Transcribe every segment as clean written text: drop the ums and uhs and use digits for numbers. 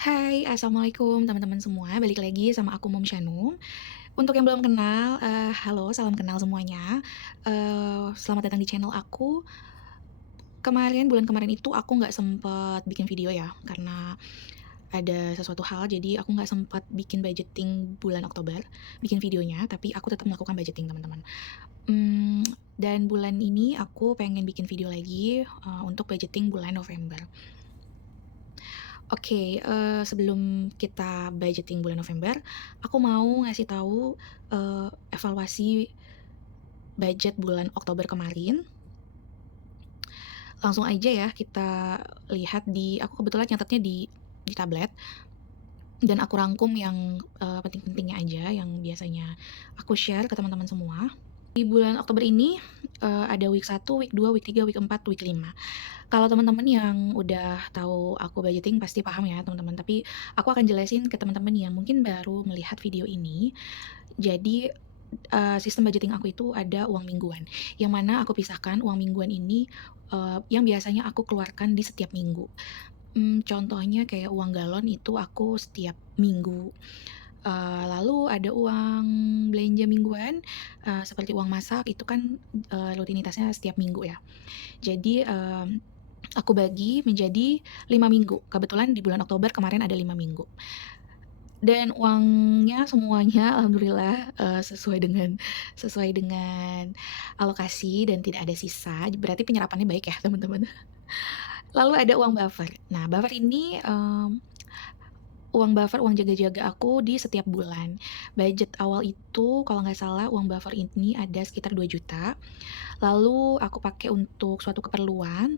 Hai, assalamualaikum teman-teman semua. Balik lagi sama aku Mom Shanum. Untuk yang belum kenal, halo, salam kenal semuanya. Selamat datang di channel aku. Bulan kemarin itu aku nggak sempet bikin video ya, karena ada sesuatu hal, jadi aku nggak sempat bikin budgeting bulan Oktober, bikin videonya, tapi aku tetap melakukan budgeting teman-teman. Mmm, dan bulan ini aku pengen bikin video lagi, untuk budgeting bulan November. Oke, sebelum kita budgeting bulan November, aku mau ngasih tahu, evaluasi budget bulan Oktober kemarin. Langsung aja ya kita lihat aku kebetulan nyatetnya di tablet, dan aku rangkum yang, penting-pentingnya aja, yang biasanya aku share ke teman-teman semua. Di bulan Oktober ini, ada week 1, week 2, week 3, week 4, week 5. Kalau teman-teman yang udah tahu aku budgeting pasti paham ya teman-teman, tapi aku akan jelasin ke teman-teman yang mungkin baru melihat video ini. Jadi, sistem budgeting aku itu ada uang mingguan, yang mana aku pisahkan uang mingguan ini, yang biasanya aku keluarkan di setiap minggu. Contohnya kayak uang galon itu aku setiap minggu. Lalu ada uang belanja mingguan, seperti uang masak itu kan, rutinitasnya setiap minggu ya. Jadi, aku bagi menjadi 5 minggu, kebetulan di bulan Oktober kemarin ada 5 minggu. Dan uangnya semuanya alhamdulillah, sesuai dengan alokasi dan tidak ada sisa, berarti penyerapannya baik ya teman-teman. Lalu ada uang buffer. Nah, buffer ini, uang buffer, uang jaga-jaga aku di setiap bulan. Budget awal itu kalau nggak salah uang buffer ini ada sekitar 2 juta. Lalu aku pakai untuk suatu keperluan,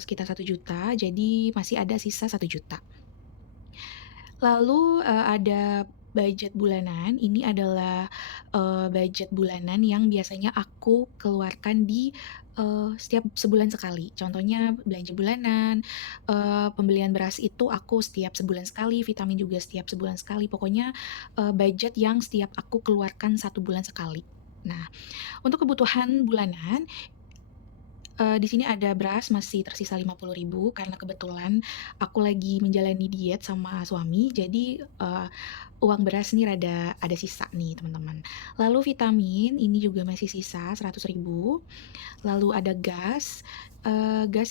sekitar 1 juta, jadi masih ada sisa 1 juta. Lalu, ada budget bulanan, ini adalah, budget bulanan yang biasanya aku keluarkan setiap sebulan sekali. Contohnya belanja bulanan, pembelian beras itu aku setiap sebulan sekali, vitamin juga setiap sebulan sekali, pokoknya, budget yang setiap aku keluarkan 1 bulan sekali. Nah, untuk kebutuhan bulanan, di sini ada beras masih tersisa 50.000 karena kebetulan aku lagi menjalani diet sama suami, jadi, uang beras nih ada sisa nih teman-teman. Lalu vitamin ini juga masih sisa 100.000. Lalu ada gas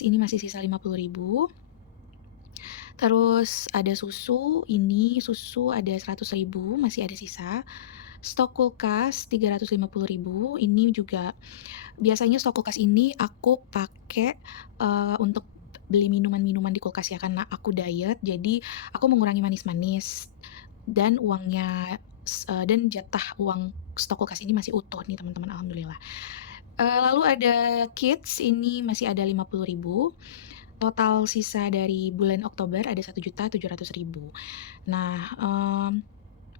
ini masih sisa 50.000. Terus ada susu ada 100.000 masih ada sisa. Stok kulkas 350.000 ini juga biasanya stok kulkas ini aku pakai, untuk beli minuman-minuman di kulkas ya, karena aku diet, jadi aku mengurangi manis-manis dan dan jatah uang stok kulkas ini masih utuh nih teman-teman, alhamdulillah. Lalu ada kids, ini masih ada 50.000. Total sisa dari bulan Oktober ada 1.700.000. Nah,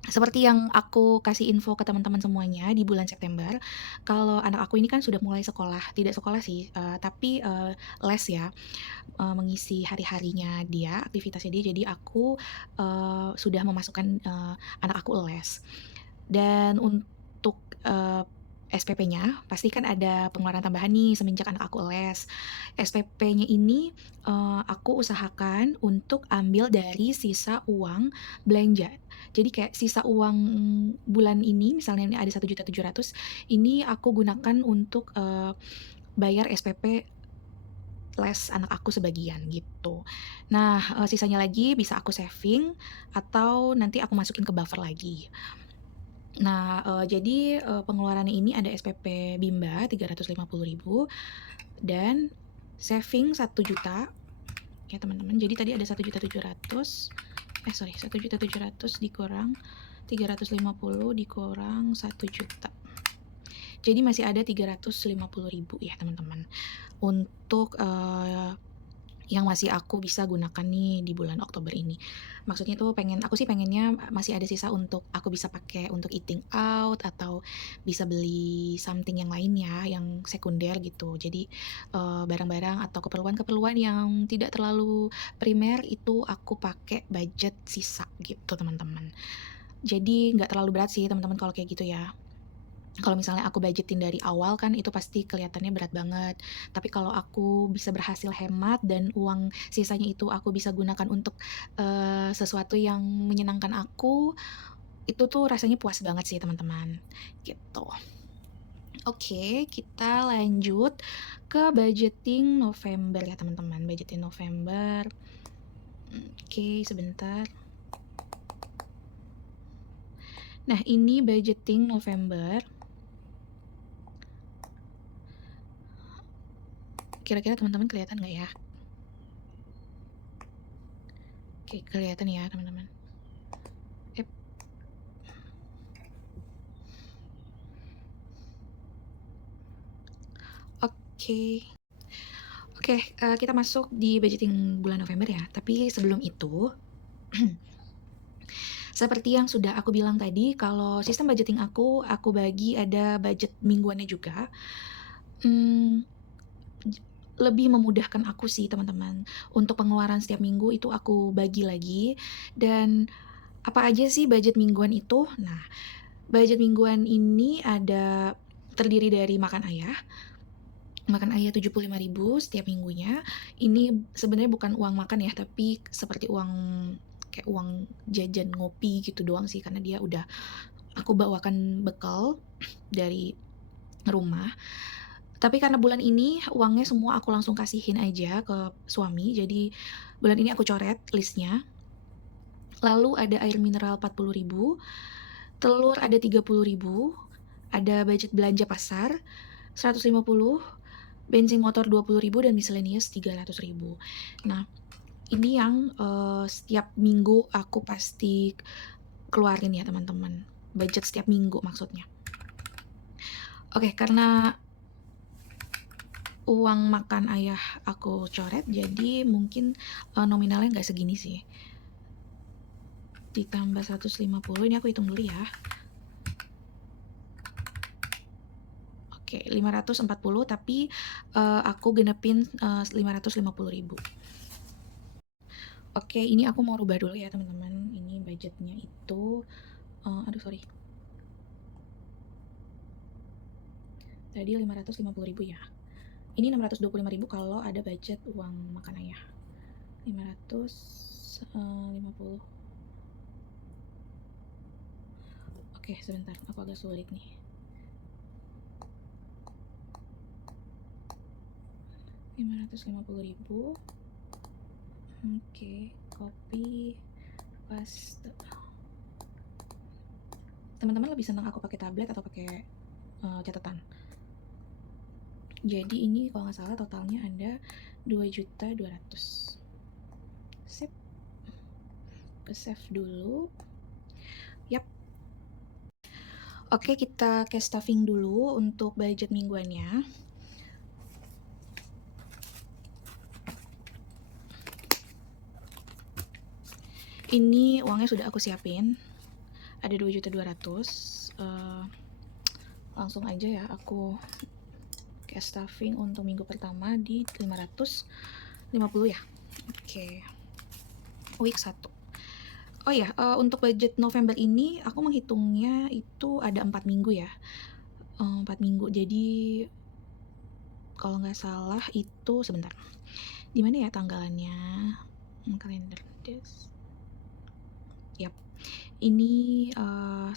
seperti yang aku kasih info ke teman-teman semuanya di bulan September, kalau anak aku ini kan sudah mulai sekolah, tidak sekolah sih, tapi, les ya, mengisi hari-harinya dia, aktivitasnya dia, jadi aku, sudah memasukkan, anak aku les. Dan untuk, SPP-nya pasti kan ada pengeluaran tambahan nih semenjak anak aku les. SPP-nya ini, aku usahakan untuk ambil dari sisa uang belanja. Jadi kayak sisa uang bulan ini misalnya ini ada 1.700.000, ini aku gunakan untuk, bayar SPP les anak aku sebagian gitu. Nah, sisanya lagi bisa aku saving atau nanti aku masukin ke buffer lagi. Nah, jadi, pengeluarannya ini ada SPP Bimba 350.000 dan saving 1 juta ya teman-teman. Jadi tadi ada 1.700.000, sorry, 1.700.000 dikurang 350 dikurang 1 juta. Jadi masih ada 350.000 ya teman-teman, untuk, yang masih aku bisa gunakan nih di bulan Oktober ini. Maksudnya tuh aku sih pengennya masih ada sisa untuk aku bisa pakai untuk eating out atau bisa beli something yang lain ya, yang sekunder gitu. Jadi, barang-barang atau keperluan-keperluan yang tidak terlalu primer itu aku pakai budget sisa gitu teman-teman. Jadi nggak terlalu berat sih teman-teman kalau kayak gitu ya. Kalau misalnya aku budgetin dari awal kan itu pasti kelihatannya berat banget. Tapi kalau aku bisa berhasil hemat dan uang sisanya itu aku bisa gunakan untuk, sesuatu yang menyenangkan aku, itu tuh rasanya puas banget sih teman-teman, gitu. Oke, kita lanjut ke budgeting November ya teman-teman, budgeting November. Oke, sebentar. Nah, ini budgeting November. Kira-kira teman-teman kelihatan nggak ya? Oke, kelihatan ya teman-teman. Oke. Oke, kita masuk di budgeting bulan November ya. Tapi sebelum itu, seperti yang sudah aku bilang tadi, kalau sistem budgeting aku bagi ada budget mingguannya juga. Lebih memudahkan aku sih teman-teman. Untuk pengeluaran setiap minggu itu aku bagi lagi. Dan apa aja sih budget mingguan itu? Nah, budget mingguan ini terdiri dari makan ayah 75.000 setiap minggunya. Ini sebenarnya bukan uang makan ya, tapi seperti kayak uang jajan ngopi gitu doang sih, karena dia udah aku bawakan bekal dari rumah. Tapi karena bulan ini uangnya semua aku langsung kasihin aja ke suami, jadi bulan ini aku coret listnya. Lalu ada air mineral 40.000, telur ada 30.000, ada budget belanja pasar 150, bensin motor 20.000, dan miscellaneous 300.000. Nah, ini yang setiap minggu aku pasti keluarin ya teman-teman. Budget setiap minggu maksudnya. Oke, karena uang makan ayah aku coret, jadi mungkin nominalnya nggak segini sih. Ditambah 150, ini aku hitung dulu ya. Oke, 540, tapi aku genepin 550.000. Oke, ini aku mau rubah dulu ya teman-teman. Ini budgetnya itu, aduh sorry. Tadi 550.000 ya. Ini 625.000 kalau ada budget uang makan ayah. 550. Oke, sebentar, aku agak sulit nih. 550.000. Oke, copy paste. Teman-teman lebih senang aku pakai tablet atau pakai catatan? Jadi ini kalau nggak salah totalnya ada 2.200.000. Sip. Ke save dulu. Yap. Oke, kita cash stuffing dulu untuk budget mingguannya. Ini uangnya sudah aku siapin. Ada 2.200.000. Langsung aja ya aku cash stuffing untuk minggu pertama di 550 ya. Oke. Week 1. Oh ya, untuk budget November ini aku menghitungnya itu ada 4 minggu ya. 4 minggu. Jadi kalau nggak salah itu sebentar. Di mana ya tanggalannya? Kalender des. Yap. Ini 1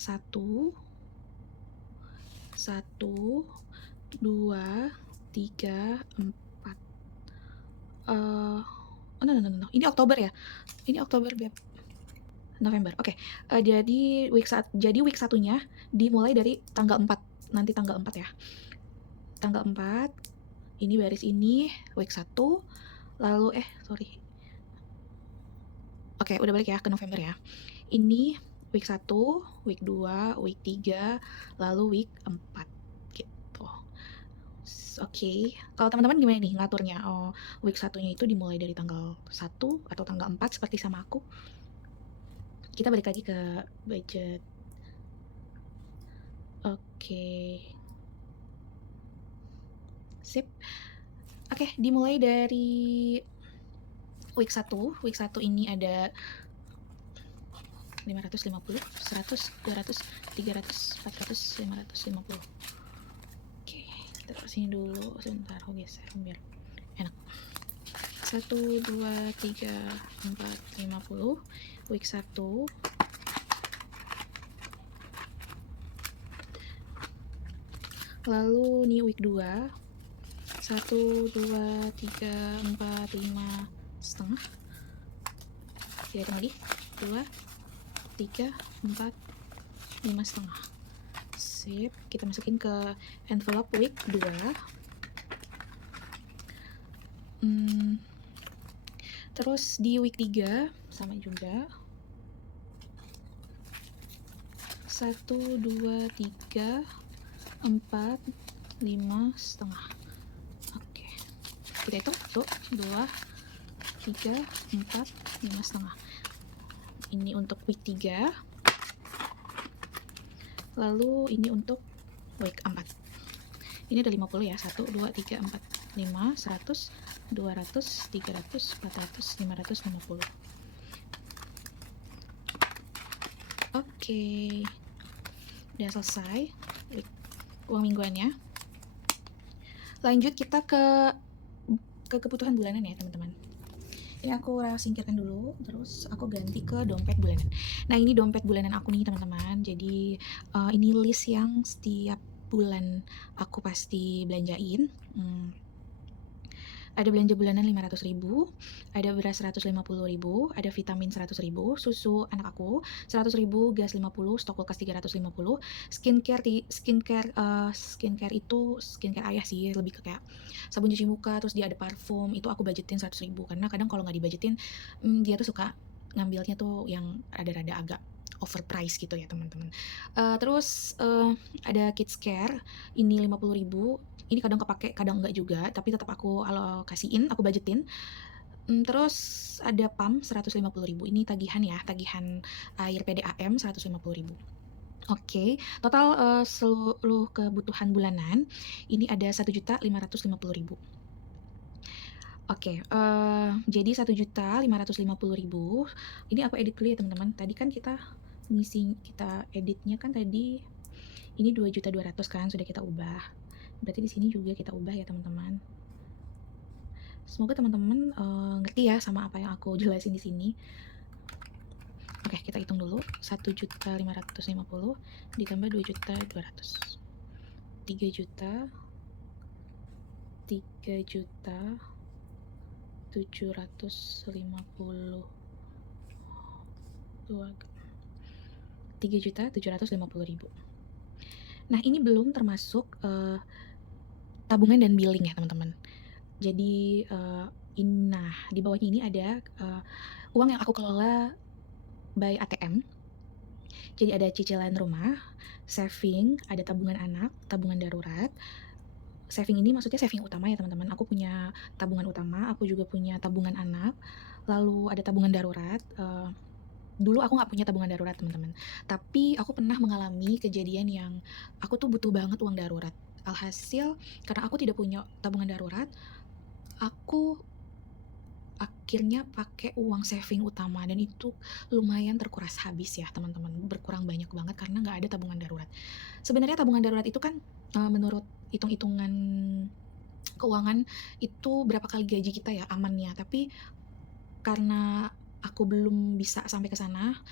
2 3 4. Oh no. Ini Oktober ya. Ini Oktober Beb. November. Oke. Jadi week 1-nya dimulai dari tanggal 4. Nanti tanggal 4 ya. Tanggal 4. Ini baris ini week 1. Lalu sorry. Oke, udah balik ya ke November ya. Ini week 1, week 2, week 3, lalu week 4 gitu. Oke. Kalau teman-teman gimana nih ngaturnya? Week 1-nya itu dimulai dari tanggal 1 atau tanggal 4 seperti sama aku? Kita balik lagi ke budget. Oke. Sip. Oke, dimulai dari week 1. Week 1 ini ada 550, 100, 200, 300, 400, 550. Oke, kita taruh sini dulu sebentar. Oh geser biar enak. 1, 2, 3, 4, 50. Week 1. Lalu ini week 2. 1, 2, 3, 4, 5 setengah. Kita hitung lagi. 2, 3, 4, 5 setengah. Sip, kita masukin ke envelope week 2. Terus di week 3 sama juga. 1, 2, 3, 4, 5 setengah. Oke, kita hitung 1, 2, 3, 4, 5 setengah. Ini untuk week 3. Lalu ini untuk week 4. Ini ada 50 ya. 1, 2, 3, 4, 5, 100, 200, 300, 400, 550. Oke, udah selesai uang mingguannya. Lanjut kita ke kebutuhan bulanan ya teman-teman. Ini aku singkirkan dulu, terus aku ganti ke dompet bulanan. Nah ini dompet bulanan aku nih teman-teman. Jadi ini list yang setiap bulan aku pasti belanjain. Ada belanja bulanan 500.000, ada beras 150.000, ada vitamin 100.000, susu anak aku 100.000, gas 50, stok kulkas 350, skincare itu skincare ayah sih, lebih ke kayak sabun cuci muka, terus dia ada parfum, itu aku budgetin 100.000 karena kadang kalau nggak dibudgetin dia tuh suka ngambilnya tuh yang rada-rada agak overprice gitu ya teman-teman. Terus ada kids care ini 50.000. Ini kadang kepake, kadang enggak juga, tapi tetap aku alokasiin, aku budgetin. Terus ada PAM 150.000. Ini tagihan ya, tagihan air PDAM 150.000. Oke, total seluruh kebutuhan bulanan ini ada 1.550.000. Oke, jadi 1.550.000. Ini aku edit dulu ya teman-teman. Tadi kan kita editnya kan tadi ini 2.200.000 kan sudah kita ubah. Berarti di sini juga kita ubah ya teman-teman. Semoga teman-teman ngerti ya sama apa yang aku jelasin di sini. Oke, kita hitung dulu. 1.550 ditambah 2.200. 3 juta 3.750.000. 3.750.000. Nah, ini belum termasuk tabungan dan billing ya teman-teman. Jadi di bawahnya ini ada uang yang aku kelola by ATM. Jadi ada cicilan rumah, saving, ada tabungan anak, tabungan darurat. Saving ini maksudnya saving utama ya teman-teman. Aku punya tabungan utama, aku juga punya tabungan anak, lalu ada tabungan darurat. Dulu aku nggak punya tabungan darurat teman-teman, tapi aku pernah mengalami kejadian yang aku tuh butuh banget uang darurat. Alhasil karena aku tidak punya tabungan darurat, aku akhirnya pakai uang saving utama, dan itu lumayan terkuras habis ya teman-teman, berkurang banyak banget karena nggak ada tabungan darurat. Sebenarnya tabungan darurat itu kan menurut hitung-hitungan keuangan itu berapa kali gaji kita ya amannya, tapi karena aku belum bisa sampai ke sana,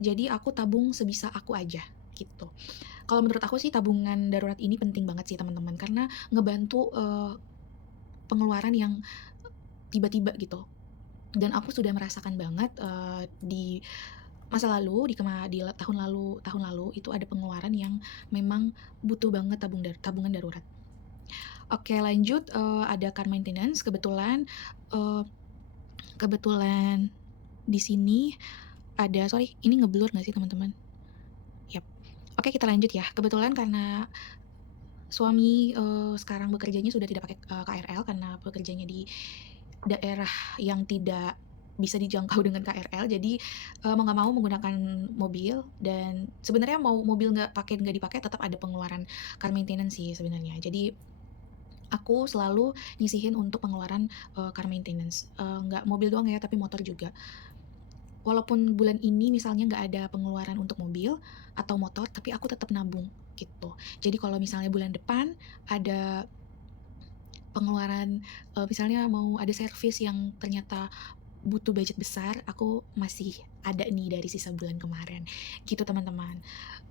jadi aku tabung sebisa aku aja gitu. Kalau menurut aku sih tabungan darurat ini penting banget sih teman-teman, karena ngebantu pengeluaran yang tiba-tiba gitu. Dan aku sudah merasakan banget di masa lalu, di tahun lalu itu ada pengeluaran yang memang butuh banget tabungan darurat. Oke, lanjut ada car maintenance. Kebetulan di sini ada, sorry ini ngeblur nggak sih teman-teman? Yap. Oke, kita lanjut ya. Kebetulan karena suami sekarang bekerjanya sudah tidak pakai KRL karena bekerjanya di daerah yang tidak bisa dijangkau dengan KRL, jadi mau nggak mau menggunakan mobil. Dan sebenarnya mau mobil nggak dipakai tetap ada pengeluaran car maintenance sih sebenarnya. Jadi aku selalu nyisihin untuk pengeluaran car maintenance, nggak mobil doang ya tapi motor juga. walaupun bulan ini misalnya nggak ada pengeluaran untuk mobil atau motor, tapi aku tetap nabung gitu. Jadi kalau misalnya bulan depan ada pengeluaran, misalnya mau ada servis yang ternyata butuh budget besar, aku masih ada nih dari sisa bulan kemarin, gitu teman-teman.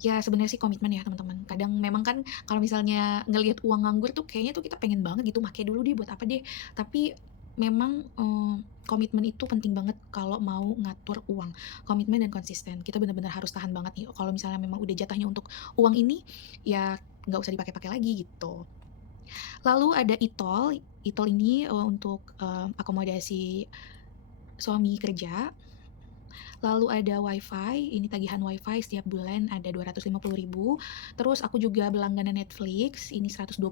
Ya sebenarnya sih komitmen ya teman-teman, kadang memang kan kalau misalnya ngelihat uang nganggur tuh kayaknya tuh kita pengen banget gitu, make dulu deh buat apa deh, tapi memang, komitmen itu penting banget kalau mau ngatur uang, komitmen dan konsisten. Kita benar-benar harus tahan banget nih, kalau misalnya memang udah jatahnya untuk uang ini, ya nggak usah dipakai-pakai lagi gitu. Lalu ada e-tol, e-tol ini, untuk, akomodasi suami kerja. Lalu ada WiFi, ini tagihan WiFi setiap bulan ada 250.000. Terus aku juga berlangganan Netflix, ini 120.000.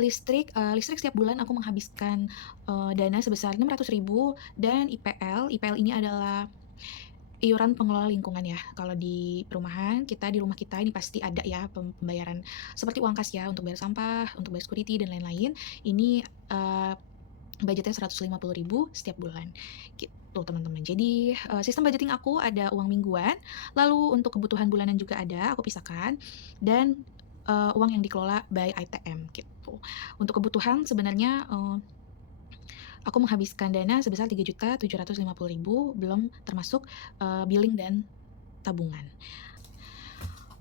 Listrik setiap bulan aku menghabiskan, dana sebesar 600.000 dan IPL. IPL ini adalah iuran pengelola lingkungan ya. Kalau di perumahan kita, di rumah kita ini pasti ada ya pembayaran seperti uang kas ya, untuk bayar sampah, untuk bayar security dan lain-lain. Ini, budgetnya 150.000 setiap bulan, gitu teman-teman. Jadi, sistem budgeting aku ada uang mingguan, lalu untuk kebutuhan bulanan juga ada, aku pisahkan, dan, uang yang dikelola by ITM, gitu. Untuk kebutuhan sebenarnya, aku menghabiskan dana sebesar 3.750.000 belum termasuk, billing dan tabungan.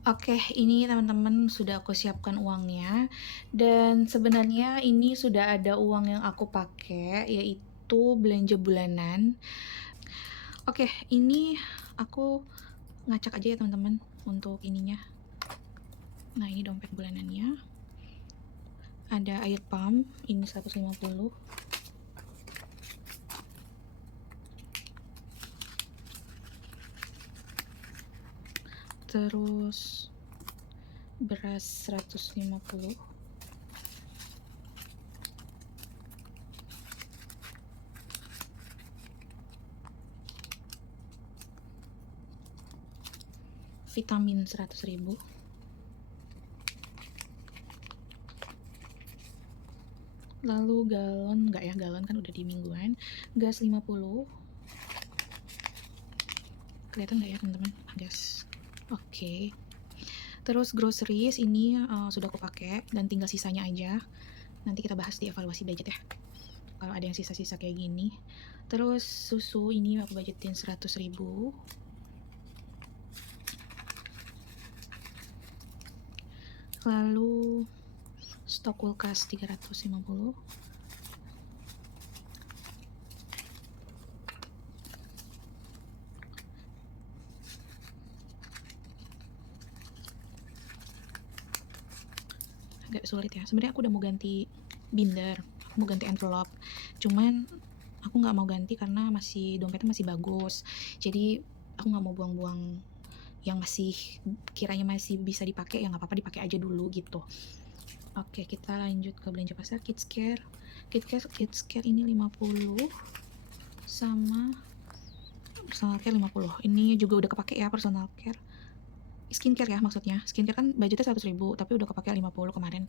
Oke, ini teman-teman sudah aku siapkan uangnya, dan sebenarnya ini sudah ada uang yang aku pakai, yaitu belanja bulanan. Oke, ini aku ngacak aja ya teman-teman untuk ininya. Nah, ini dompet bulanannya. Ada air pump, ini 150. Terus beras 150. Vitamin 100.000. Lalu galon, enggak ya, galon kan udah di mingguan. Gas 50. Kelihatan nggak ya teman-teman? Gas. Oke. Terus groceries ini, sudah aku pakai dan tinggal sisanya aja. Nanti kita bahas di evaluasi budget ya, kalau ada yang sisa-sisa kayak gini. Terus susu ini aku budgetin 100.000. Lalu stok kulkas 350. Agak sulit ya, sebenarnya aku udah mau ganti binder, aku mau ganti envelope, cuman aku nggak mau ganti karena dompetnya masih bagus, jadi aku nggak mau buang-buang yang masih kiranya masih bisa dipakai, ya nggak apa-apa dipakai aja dulu gitu. Oke, kita lanjut ke belanja pasar. Kids care ini 50, sama personal care 50. Ini juga udah kepake ya personal care. Skincare ya maksudnya. Skincare kan budgetnya 100.000, tapi udah kepake 50 kemarin.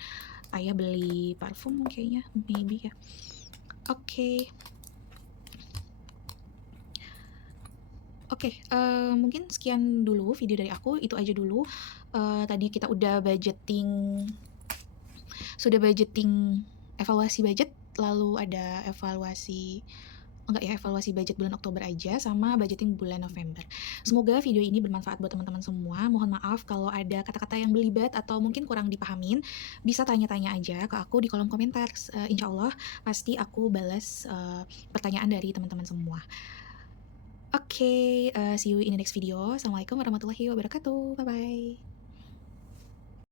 Ayah beli parfum kayaknya, maybe ya. Oke. Oke, mungkin sekian dulu video dari aku, itu aja dulu. Tadi kita udah budgeting evaluasi budget, lalu ada evaluasi budget bulan Oktober aja, sama budgeting bulan November. Semoga video ini bermanfaat buat teman-teman semua. Mohon maaf kalau ada kata-kata yang belibet atau mungkin kurang dipahamin, bisa tanya-tanya aja ke aku di kolom komentar. Insya Allah pasti aku balas pertanyaan dari teman-teman semua. Oke, see you in the next video. Assalamualaikum warahmatullahi wabarakatuh. Bye-bye.